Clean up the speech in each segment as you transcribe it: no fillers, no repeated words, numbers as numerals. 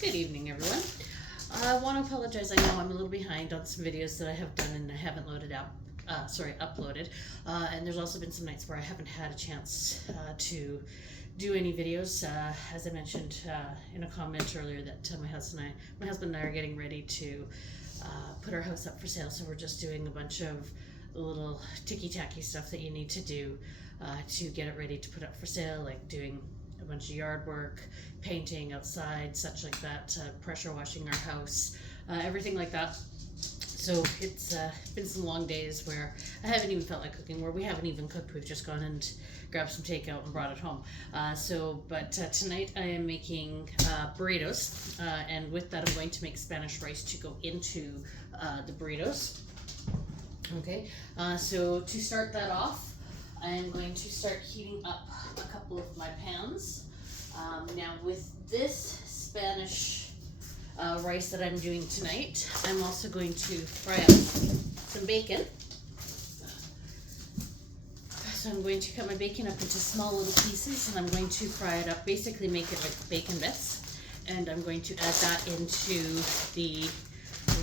Good evening, everyone. I want to apologize. I know I'm a little behind on some videos that I have done and I haven't uploaded. And there's also been some nights where I haven't had a chance to do any videos. As I mentioned in a comment earlier, that my husband and I are getting ready to put our house up for sale. So we're just doing a bunch of little ticky-tacky stuff that you need to do to get it ready to put up for sale, like doing a bunch of yard work, painting outside, such like that, pressure washing our house, everything like that. So it's been some long days where I haven't even felt like cooking, where we haven't even cooked. We've just gone and grabbed some takeout and brought it home. But tonight I am making burritos, and with that I'm going to make Spanish rice to go into the burritos. Okay, so to start that off, I am going to start heating up a couple of my pans. Now with this Spanish rice that I'm doing tonight, I'm also going to fry up some bacon. So I'm going to cut my bacon up into small little pieces and I'm going to fry it up, basically make it like bacon bits. And I'm going to add that into the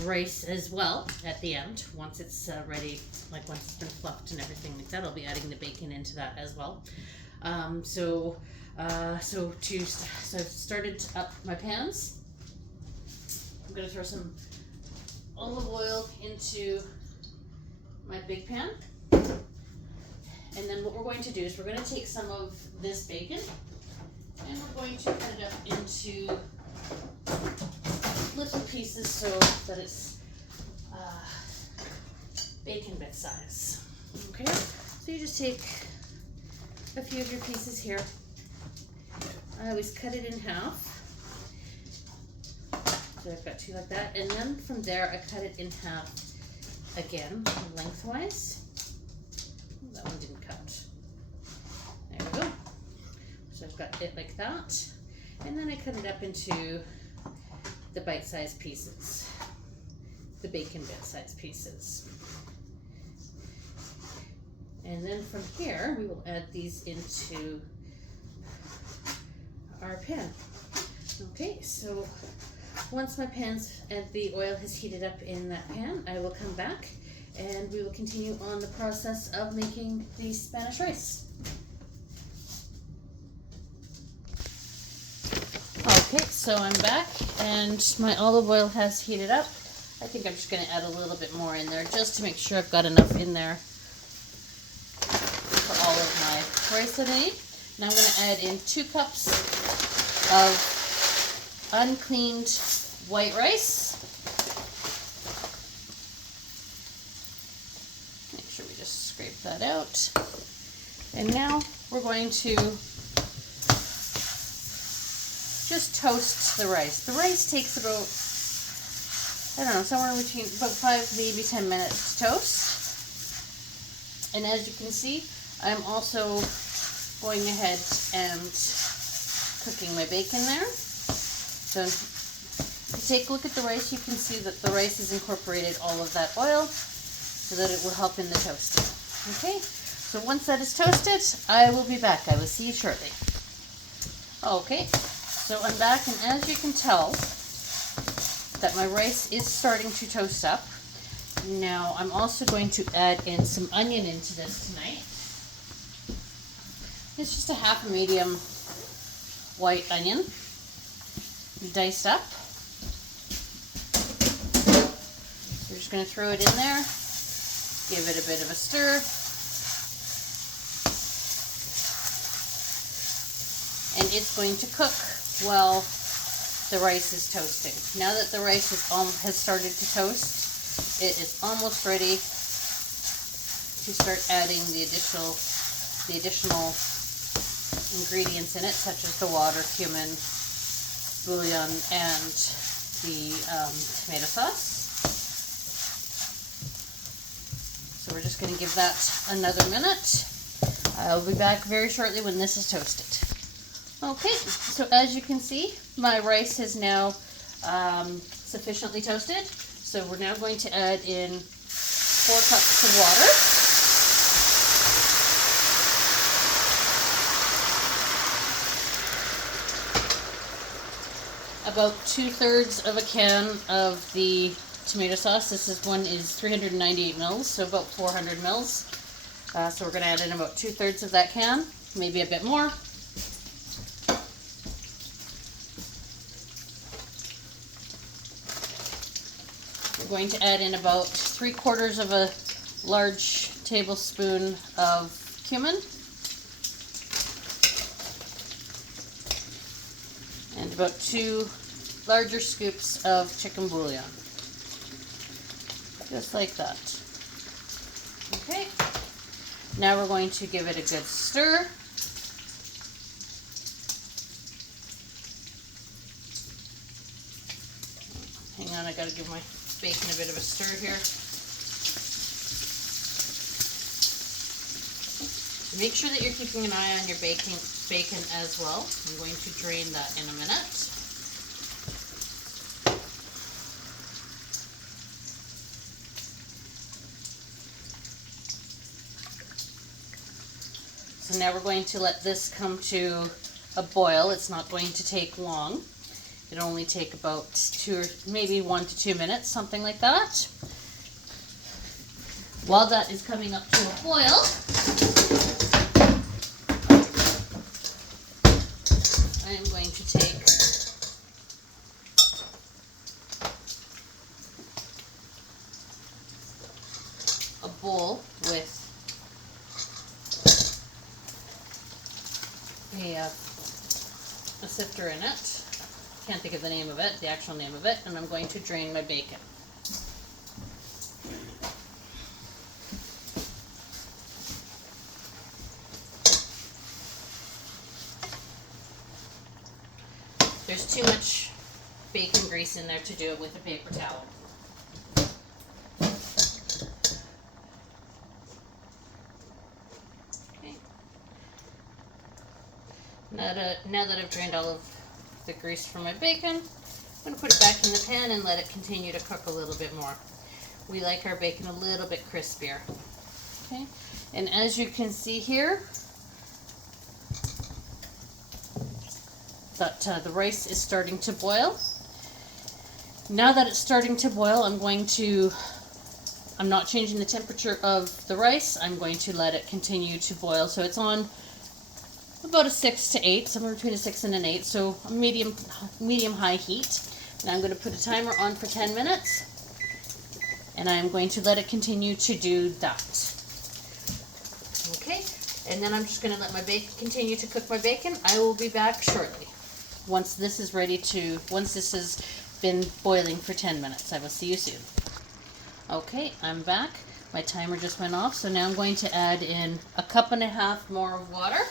rice as well at the end. Once it's ready, like once it's been fluffed and everything like that, I'll be adding the bacon into that as well. So I've started up my pans. I'm going to throw some olive oil into my big pan. And then what we're going to do is we're going to take some of this bacon and we're going to cut it up into little pieces so that it's bacon bit size. Okay, so you just take a few of your pieces here. I always cut it in half. So I've got two like that, and then from there I cut it in half again, lengthwise. That one didn't cut. There we go. So I've got it like that, and then I cut it up into the bite-sized pieces, the bacon bit-sized pieces. And then from here, we will add these into our pan. Okay, so once my pan's and the oil has heated up in that pan, I will come back and we will continue on the process of making the Spanish rice. Okay, so I'm back and my olive oil has heated up. I think I'm just going to add a little bit more in there just to make sure I've got enough in there for all of my rice that I need. Now I'm going to add in 2 cups of uncleaned white rice. Make sure we just scrape that out. And now we're going to just toast the rice. The rice takes about, I don't know, somewhere between about 5, maybe 10 minutes to toast. And as you can see, I'm also going ahead and cooking my bacon there. So if you take a look at the rice, you can see that the rice has incorporated all of that oil so that it will help in the toasting. Okay, so once that is toasted, I will be back. I will see you shortly. Okay, so I'm back, and as you can tell that my rice is starting to toast up. Now I'm also going to add in some onion into this tonight. It's just a half a medium white onion, diced up. So we're just going to throw it in there, give it a bit of a stir, and it's going to cook while the rice is toasting. Now that the rice has started to toast, it is almost ready to start adding the additional ingredients in it, such as the water, cumin, bouillon, and the tomato sauce. So we're just going to give that another minute. I'll be back very shortly when this is toasted. Okay, so as you can see, my rice is now sufficiently toasted. So we're now going to add in 4 cups of water. about 2/3 of a can of the tomato sauce. One is 398 mils, so about 400 mils. So we're going to add in about 2/3 of that can, maybe a bit more. We're going to add in about 3/4 of a large tablespoon of cumin. And about 2 larger scoops of chicken bouillon. Just like that. Okay. Now we're going to give it a good stir. Hang on, I gotta give my bacon a bit of a stir here. Make sure that you're keeping an eye on your bacon as well. I'm going to drain that in a minute. So now we're going to let this come to a boil. It's not going to take long. It'll only take about 1 to 2 minutes, something like that. While that is coming up to a boil, I am going to take a bowl with a sifter in it. Can't think of the name of it, the actual name of it, and I'm going to drain my bacon. There's too much bacon grease in there to do it with a paper towel. Okay. Now that I've drained all of the grease from my bacon, I'm going to put it back in the pan and let it continue to cook a little bit more. We like our bacon a little bit crispier. Okay, and as you can see here, that the rice is starting to boil. Now that it's starting to boil, I'm not changing the temperature of the rice. I'm going to let it continue to boil. So it's on about a 6 to 8, somewhere between a 6 and an 8, so a medium high heat. And I'm going to put a timer on for 10 minutes, and I'm going to let it continue to do that. Okay, and then I'm just going to let my bacon continue to cook my bacon. I will be back shortly. Once this has been boiling for 10 minutes. I will see you soon. Okay, I'm back. My timer just went off, so now I'm going to add in 1.5 cups more of water.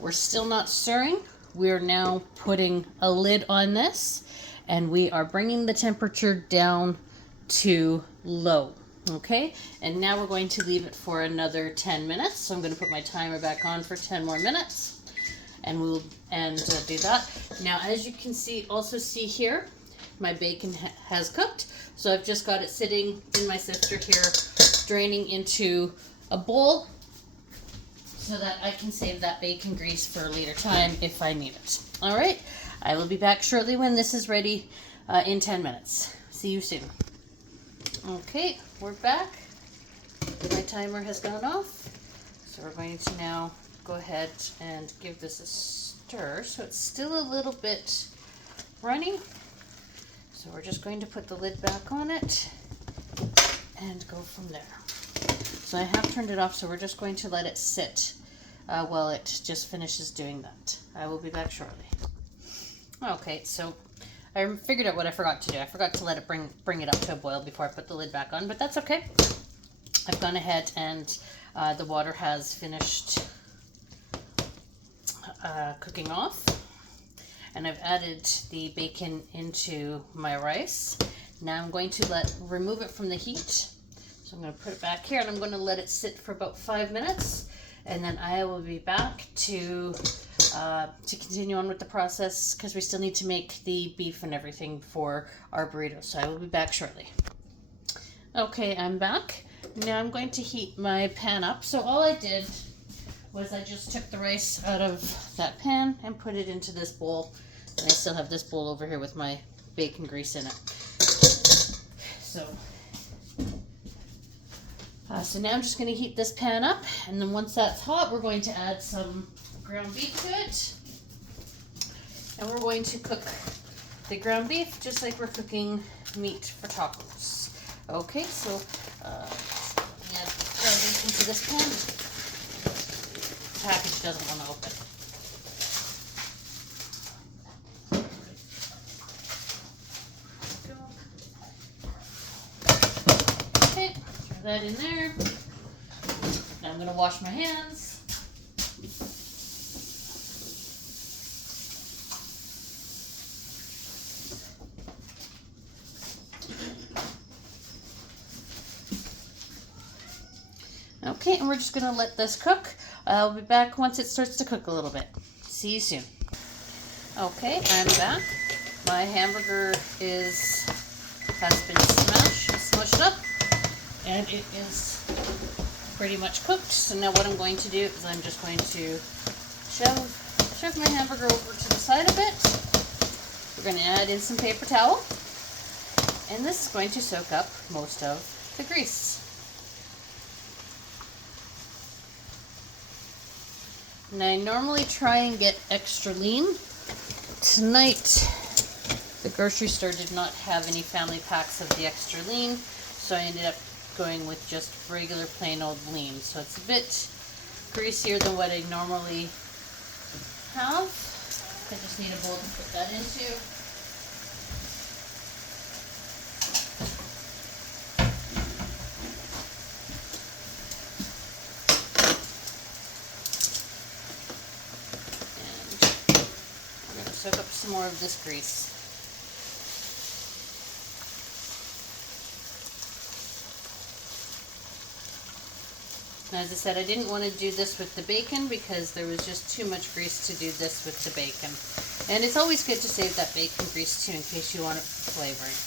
We're still not stirring. We're now putting a lid on this, and we are bringing the temperature down to low. Okay, and now we're going to leave it for another 10 minutes. So I'm going to put my timer back on for 10 more minutes, and we'll do that. Now, as you can also see here, my bacon has cooked. So I've just got it sitting in my sifter here, draining into a bowl, so that I can save that bacon grease for a later time if I need it. All right, I will be back shortly when this is ready in 10 minutes. See you soon. Okay, we're back. My timer has gone off. So we're going to now go ahead and give this a stir. So it's still a little bit runny. So we're just going to put the lid back on it and go from there. So I have turned it off, so we're just going to let it sit while it just finishes doing that. I will be back shortly. Okay, so I figured out what I forgot to do. I forgot to let it bring it up to a boil before I put the lid back on, but that's okay. I've gone ahead and the water has finished cooking off, and I've added the bacon into my rice. Now I'm going to remove it from the heat. So I'm going to put it back here, and I'm going to let it sit for about 5 minutes, and then I will be back to continue on with the process, because we still need to make the beef and everything for our burritos. So I will be back shortly. Okay, I'm back. Now I'm going to heat my pan up. So all I did was I just took the rice out of that pan and put it into this bowl. And I still have this bowl over here with my bacon grease in it. So now I'm just going to heat this pan up, and then once that's hot, we're going to add some ground beef to it. And we're going to cook the ground beef just like we're cooking meat for tacos. Okay, so add ground beef into this pan. The package doesn't want to open. Okay, throw that in there. Now I'm going to wash my hands. Okay, and we're just gonna let this cook. I'll be back once it starts to cook a little bit. See you soon. Okay, I'm back. My hamburger has been smushed up, and it is pretty much cooked. So now what I'm going to do is I'm just going to shove my hamburger over to the side a bit. We're going to add in some paper towel, and this is going to soak up most of the grease. And I normally try and get extra lean. Tonight, the grocery store did not have any family packs of the extra lean, so I ended up going with just regular plain old lean. So it's a bit greasier than what I normally have. I just need a bowl to put that into. Soak up some more of this grease. Now, as I said, I didn't want to do this with the bacon because there was just too much grease to do this with the bacon. And it's always good to save that bacon grease too in case you want it for flavoring.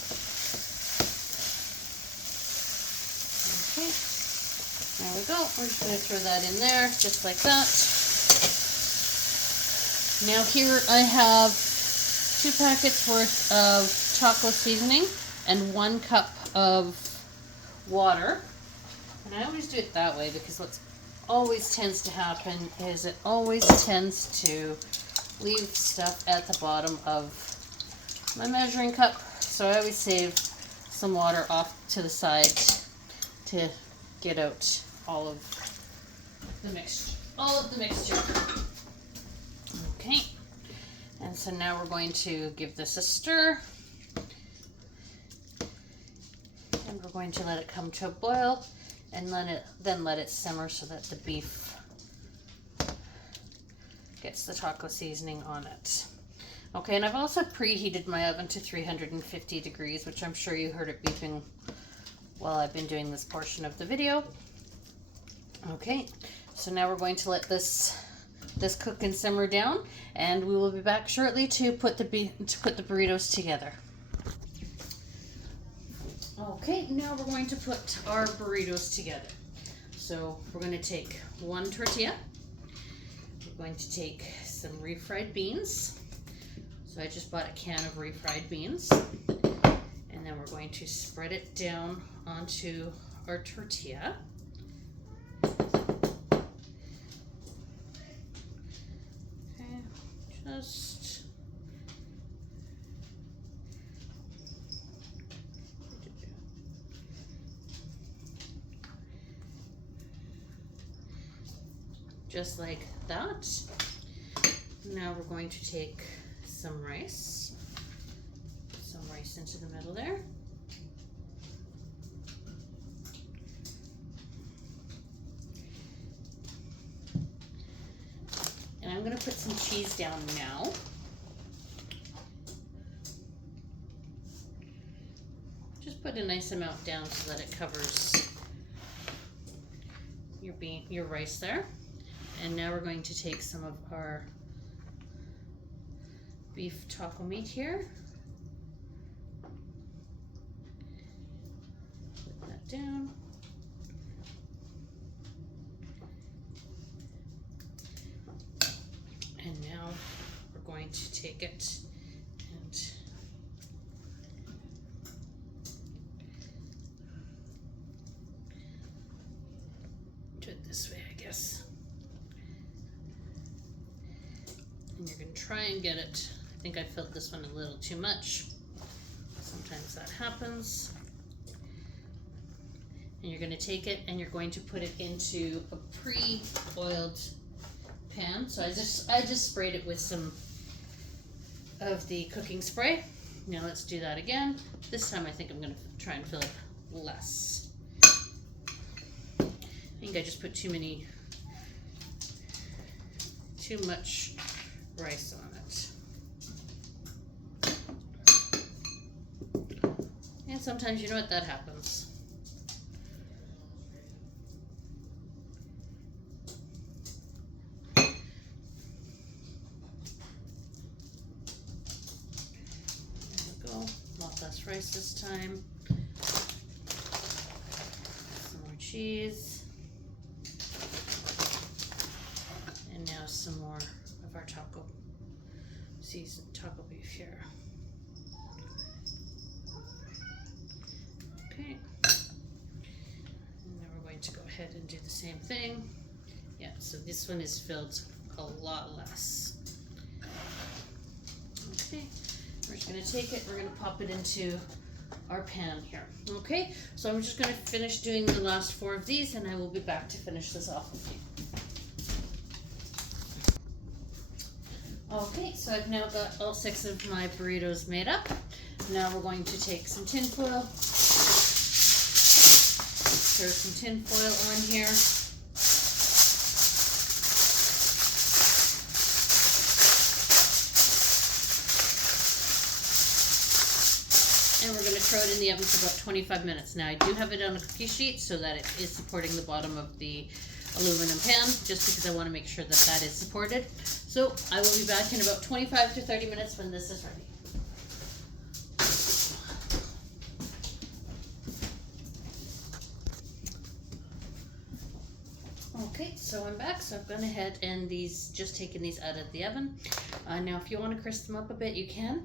Okay, there we go. We're just going to throw that in there just like that. Now here I have 2 packets worth of chocolate seasoning and 1 cup of water. And I always do it that way because what always tends to happen is it always tends to leave stuff at the bottom of my measuring cup. So I always save some water off to the side to get out all of the mixture. Okay, and so now we're going to give this a stir, and we're going to let it come to a boil, and then let it simmer so that the beef gets the taco seasoning on it. Okay, and I've also preheated my oven to 350 degrees, which I'm sure you heard it beeping while I've been doing this portion of the video. Okay, so now we're going to let this cook and simmer down, and we will be back shortly to put the burritos together. Okay, now we're going to put our burritos together. So we're going to take 1 tortilla. We're going to take some refried beans. So I just bought a can of refried beans, and then we're going to spread it down onto our tortilla. Just like that. Now we're going to take some rice into the middle there. And I'm going to put some cheese down now. Just put a nice amount down so that it covers your rice there. And now we're going to take some of our beef taco meat here. Put that down. we're going to take it and do it this way, I guess. And you're going to try and get it. I think I filled this one a little too much. Sometimes that happens. And you're going to take it and you're going to put it into a pre-oiled pan. So I just sprayed it with some of the cooking spray. Now let's do that again. This time I think I'm going to try and fill it less. I think I just put too much rice on it. And sometimes, you know what, that happens. Less rice this time. Some more cheese. And now some more of our seasoned taco beef here. Okay. And then we're going to go ahead and do the same thing. Yeah, so this one is filled a lot less. Okay. We're just going to take it, we're going to pop it into our pan here. Okay, so I'm just going to finish doing the last 4 of these and I will be back to finish this off with you. Okay, so I've now got all 6 of my burritos made up. Now we're going to take some tin foil, throw some tin foil on here. And we're going to throw it in the oven for about 25 minutes. Now I do have it on a cookie sheet so that it is supporting the bottom of the aluminum pan, just because I want to make sure that that is supported. So I will be back in about 25 to 30 minutes when this is ready. Okay, so I'm back. So I've gone ahead and just taken these out of the oven. Now, if you want to crisp them up a bit, you can.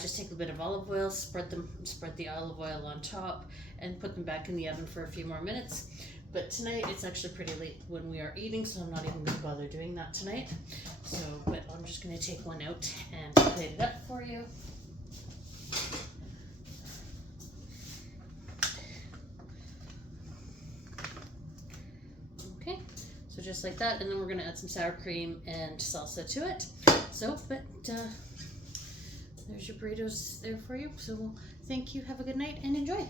Just take a bit of olive oil, spread the olive oil on top, and put them back in the oven for a few more minutes. But tonight, it's actually pretty late when we are eating, so I'm not even going to bother doing that tonight. But I'm just going to take one out and plate it up for you. Okay, so just like that, and then we're going to add some sour cream and salsa to it. There's your burritos there for you. So thank you, have a good night, and enjoy.